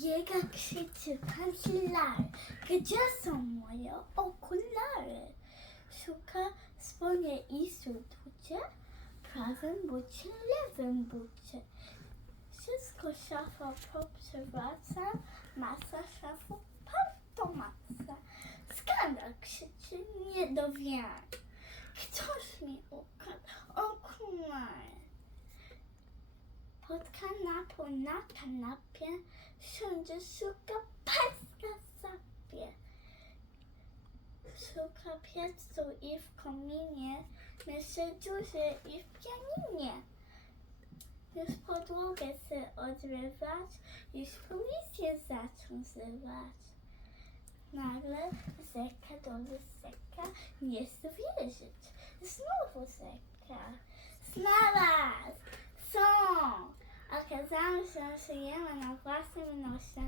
Biega, krzyczy kancelary. Gdzie są moje okulary? Szuka swoje instytucie, prawym bucie, lewym bucie. Wszystko szafa poprzewraca, masa szafu pan masa. Skandal krzyczy niedowiary. Ktoś mi ukradł okulary. Pod kanapą na kanapie siądzie, szuka paska sapie. Szuka piecu i w kominie, myśli duży i w pianinie. Już podłogę chce odrywać, już policję zaczął zrywać. Nagle zeka do zeka, nie chce wierzyć. Znowu zeka. Znalazł! все, що є мене в класному носі.